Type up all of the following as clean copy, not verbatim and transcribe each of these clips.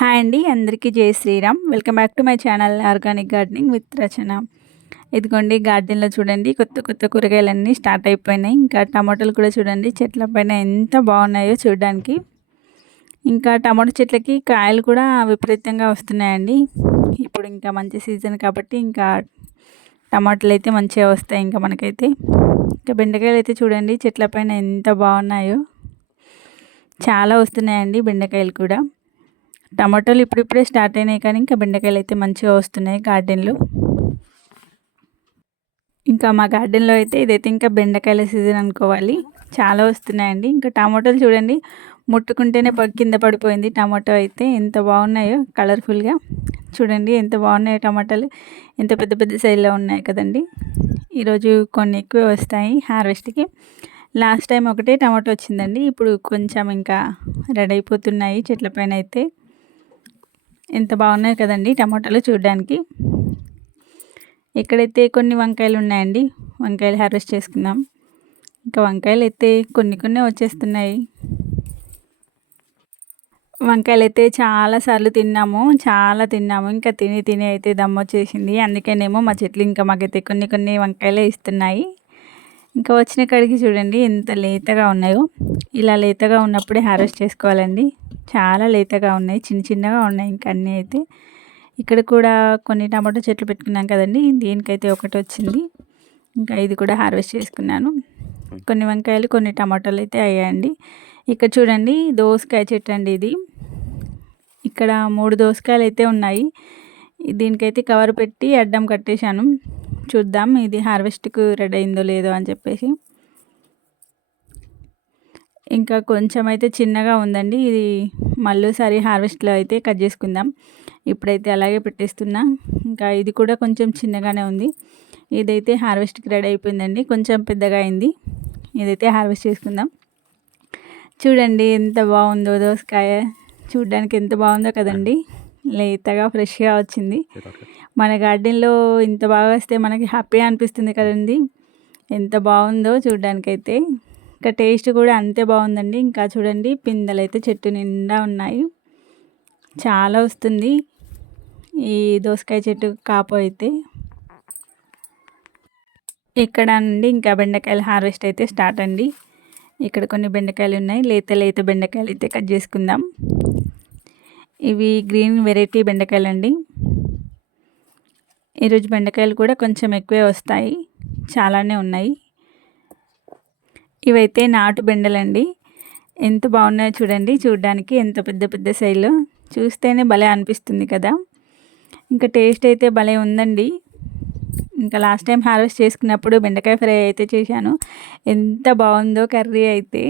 Hi అండి, అందరికీ Jai Shriram. Welcome back to my channel organic gardening with Rachana. ఇదిగోండి, గార్డెన్లో చూడండి కొత్త కొత్త కూరగాయలన్నీ స్టార్ట్ అయిపోయినాయి. ఇంకా టమాటాలు కూడా చూడండి చెట్ల పైన ఎంత బాగున్నాయో చూడడానికి. ఇంకా టమాటో చెట్లకి కాయలు కూడా విపరీతంగా వస్తున్నాయండి. ఇప్పుడు ఇంకా మంచి సీజన్ కాబట్టి ఇంకా టమాటాలు అయితే మంచిగా వస్తాయి ఇంకా మనకైతే. ఇంకా బెండకాయలు అయితే చూడండి చెట్ల పైన ఎంత బాగున్నాయో, చాలా వస్తున్నాయండి బెండకాయలు కూడా. టమాటాలు ఇప్పుడిప్పుడే స్టార్ట్ అయినాయి, కానీ ఇంకా బెండకాయలు అయితే మంచిగా వస్తున్నాయి గార్డెన్లో. ఇంకా మా గార్డెన్లో అయితే ఇదైతే ఇంకా బెండకాయల సీజన్ అనుకోవాలి, చాలా వస్తున్నాయండి. ఇంకా టమాటాలు చూడండి, ముట్టుకుంటేనే కింద పడిపోయింది. టమాటో అయితే ఎంత బాగున్నాయో కలర్ఫుల్గా. చూడండి ఎంత బాగున్నాయో టమాటాలు, ఎంత పెద్ద పెద్ద సైజులో ఉన్నాయి కదండి. ఈరోజు కొన్ని ఎక్కువ వస్తాయి హార్వెస్ట్కి. లాస్ట్ టైం ఒకటే టమాటో వచ్చిందండి, ఇప్పుడు కొంచెం ఇంకా రెడీ అయిపోతున్నాయి చెట్ల పైన అయితే. ఎంత బాగున్నాయి కదండి టమాటాలు చూడడానికి. ఇక్కడైతే కొన్ని వంకాయలు ఉన్నాయండి, వంకాయలు హార్వెస్ట్ చేసుకుందాం. ఇంకా వంకాయలు అయితే కొన్ని వచ్చేస్తున్నాయి. వంకాయలు అయితే చాలాసార్లు చాలా తిన్నాము. ఇంకా తిని అయితే దమ్మొచ్చేసింది. అందుకేనేమో మా చెట్లు ఇంకా మాకైతే కొన్ని వంకాయలే ఇస్తున్నాయి. ఇంకా వచ్చిన కాడికి చూడండి ఎంత లేతగా ఉన్నాయో. ఇలా లేతగా ఉన్నప్పుడే హార్వెస్ట్ చేసుకోవాలండి. చాలా లేతగా ఉన్నాయి, చిన్నగా ఉన్నాయి ఇంకా అన్నీ అయితే. ఇక్కడ కూడా కొన్ని టమాటో చెట్లు పెట్టుకున్నాం కదండి, దీనికైతే ఒకటి వచ్చింది. ఇంకా ఇది కూడా హార్వెస్ట్ చేసుకున్నాను. కొన్ని వంకాయలు కొన్ని టమాటాలు అయితే అయ్యాయండి. ఇక్కడ చూడండి దోసకాయ చెట్టు అండి ఇది. ఇక్కడ 3 దోసకాయలు అయితే ఉన్నాయి. దీనికైతే కవర్ పెట్టి అడ్డం కట్టేశాను. చూద్దాం ఇది హార్వెస్ట్కు రెడీ అయిందో లేదో అని చెప్పేసి. ఇంకా కొంచెం అయితే చిన్నగా ఉందండి, ఇది మళ్ళీసారి హార్వెస్ట్లో అయితే కట్ చేసుకుందాం. ఇప్పుడైతే అలాగే పెట్టేస్తున్నా. ఇంకా ఇది కూడా కొంచెం చిన్నగానే ఉంది. ఇదైతే హార్వెస్ట్కి రెడీ అయిపోయిందండి, కొంచెం పెద్దగా అయింది. ఇదైతే హార్వెస్ట్ చేసుకుందాం. చూడండి ఎంత బాగుందో దోసకాయ, చూడడానికి ఎంత బాగుందో కదండి. లేతగా ఫ్రెష్గా వచ్చింది. మన గార్డెన్లో ఇంత బాగా వస్తే మనకి హ్యాపీగా అనిపిస్తుంది కదండి. ఎంత బాగుందో చూడడానికైతే. ఇంకా టేస్ట్ కూడా అంతే బాగుందండి. ఇంకా చూడండి పిందెలు అయితే చెట్టు నిండా ఉన్నాయి, చాలా వస్తుంది ఈ దోసకాయ చెట్టు కాపు అయితే. ఇక్కడ నుండి ఇంకా బెండకాయలు హార్వెస్ట్ అయితే స్టార్ట్ అండి. ఇక్కడ కొన్ని బెండకాయలు ఉన్నాయి, లేత బెండకాయలు అయితే కట్ చేసుకుందాం. ఇవి గ్రీన్ వెరైటీ బెండకాయలు అండి. ఈరోజు బెండకాయలు కూడా కొంచెం ఎక్కువే వస్తాయి, చాలానే ఉన్నాయి. ఇవైతే నాటు బెండలండి, ఎంత బాగున్నాయో చూడండి. చూడడానికి ఎంత పెద్ద సైజులో, చూస్తేనే భలే అనిపిస్తుంది కదా. ఇంకా టేస్ట్ అయితే భలే ఉందండి. ఇంకా లాస్ట్ టైం హార్వెస్ట్ చేసుకున్నప్పుడు బెండకాయ ఫ్రై అయితే చేశాను, ఎంత బాగుందో కర్రీ అయితే.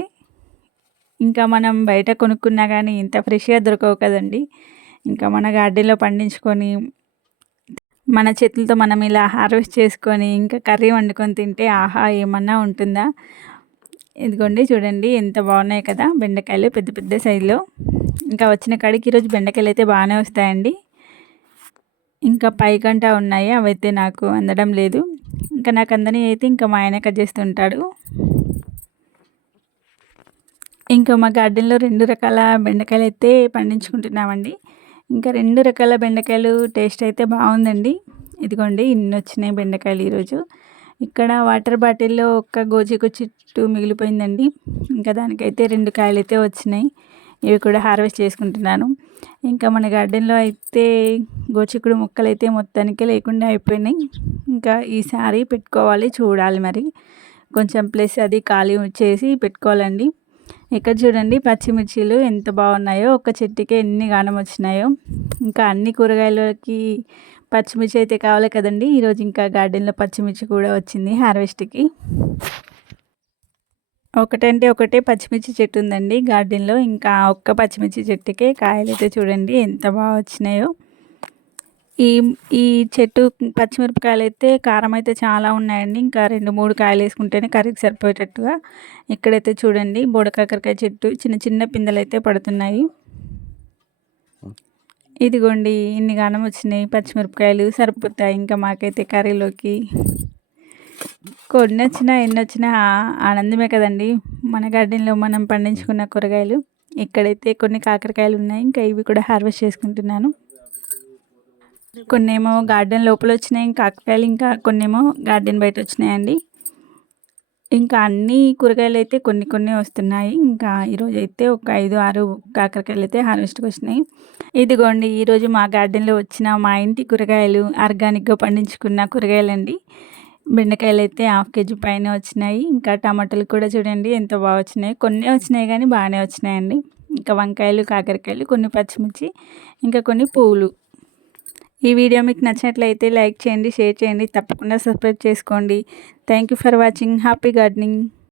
ఇంకా మనం బయట కొనుక్కున్నా కానీ ఇంత ఫ్రెష్గా దొరకవు కదండి. ఇంకా మన గార్డెన్లో పండించుకొని మన చేతులతో మనం ఇలా హార్వెస్ట్ చేసుకొని ఇంకా కర్రీ వండుకొని తింటే ఆహా ఏమన్నా ఉంటుందా. ఇదిగోండి చూడండి ఎంత బాగున్నాయి కదా బెండకాయలు, పెద్ద సైజులో. ఇంకా వచ్చిన కాడికి ఈరోజు బెండకాయలు అయితే బాగానే వస్తాయండి. ఇంకా పైకంట ఉన్నాయి, అవైతే నాకు అందడం లేదు. ఇంకా నాకు అందని అయితే ఇంకా మా ఆయన కట్ చేస్తుంటాడు. ఇంకా మా గార్డెన్లో 2 రకాల బెండకాయలు అయితే పండించుకుంటున్నామండి. ఇంకా 2 రకాల బెండకాయలు టేస్ట్ అయితే బాగుందండి. ఇదిగోండి ఇన్ని వచ్చినాయి బెండకాయలు ఈరోజు. ఇక్కడ వాటర్ బాటిల్లో ఒక్క గోచికు చెట్టు మిగిలిపోయిందండి. ఇంకా దానికైతే 2 కాయలు అయితే వచ్చినాయి, ఇవి కూడా హార్వెస్ట్ చేసుకుంటున్నాను. ఇంకా మన గార్డెన్లో అయితే గోచిక్కుడు మొక్కలు అయితే మొత్తానికి లేకుండా అయిపోయినాయి. ఇంకా ఈసారి పెట్టుకోవాలి, చూడాలి మరి. కొంచెం ప్లేస్ అది ఖాళీ చేసి పెట్టుకోవాలండి. ఇక్కడ చూడండి పచ్చిమిర్చీలు ఎంత బాగున్నాయో, ఒక చెట్టుకే ఎన్ని గానం వచ్చినాయో. ఇంకా అన్ని కూరగాయలకి పచ్చిమిర్చి అయితే కావాలి కదండి. ఈరోజు ఇంకా గార్డెన్లో పచ్చిమిర్చి కూడా వచ్చింది హార్వెస్ట్కి. ఒకటంటే ఒకటే పచ్చిమిర్చి చెట్టు ఉందండి గార్డెన్లో. ఇంకా ఒక్క పచ్చిమిర్చి చెట్టుకే కాయలు అయితే చూడండి ఎంత బాగా వచ్చినాయో. ఈ చెట్టు పచ్చిమిరపకాయలు అయితే కారం అయితే చాలా ఉన్నాయండి. ఇంకా 2-3 కాయలు వేసుకుంటేనే కర్రీకి సరిపోయేటట్టుగా. ఇక్కడైతే చూడండి బోడకాకరకాయ చెట్టు, చిన్న పిందెలు అయితే పడుతున్నాయి. ఇదిగోండి ఇన్ని గానం వచ్చినాయి పచ్చిమిరపకాయలు, సరిపోతాయి ఇంకా మాకైతే కర్రీలోకి. కొన్ని వచ్చినా ఎన్ని వచ్చినా ఆనందమే కదండి మన గార్డెన్లో మనం పండించుకున్న కూరగాయలు. ఇక్కడైతే కొన్ని కాకరకాయలు ఉన్నాయి. ఇంకా ఇవి కూడా హార్వెస్ట్ చేసుకుంటున్నాను. కొన్నేమో గార్డెన్ లోపల వచ్చినాయి కాకరకాయలు, ఇంకా కొన్నేమో గార్డెన్ బయట వచ్చినాయండి. ఇంకా అన్ని కూరగాయలైతే కొన్ని కొన్ని వస్తున్నాయి. ఇంకా ఈరోజైతే ఒక 5, 6 కాకరకాయలైతే హార్వెస్ట్‌కి వచ్చినాయి. ఇదిగోండి ఈరోజు మా గార్డెన్‌లో వచ్చిన మా ఇంటి కూరగాయలు ఆర్గానిక్‌గా పండించుకున్న కూరగాయలండి. బెండకాయలైతే హాఫ్ కేజీ పైనే వచ్చినాయి. ఇంకా టమాటాలు కూడా చూడండి ఎంత బాగా వచ్చినాయి. కొన్నే వచ్చినాయి కానీ బాగానే వచ్చినాయండి. ఇంకా వంకాయలు, కాకరకాయలు, కొన్ని పచ్చిమిర్చి, ఇంకా కొన్ని పువ్వులు. ఈ వీడియో మీకు నచ్చినట్లయితే లైక్ చేయండి, షేర్ చేయండి, తప్పకుండా సబ్స్క్రైబ్ చేసుకోండి. Thank you for watching. Happy gardening.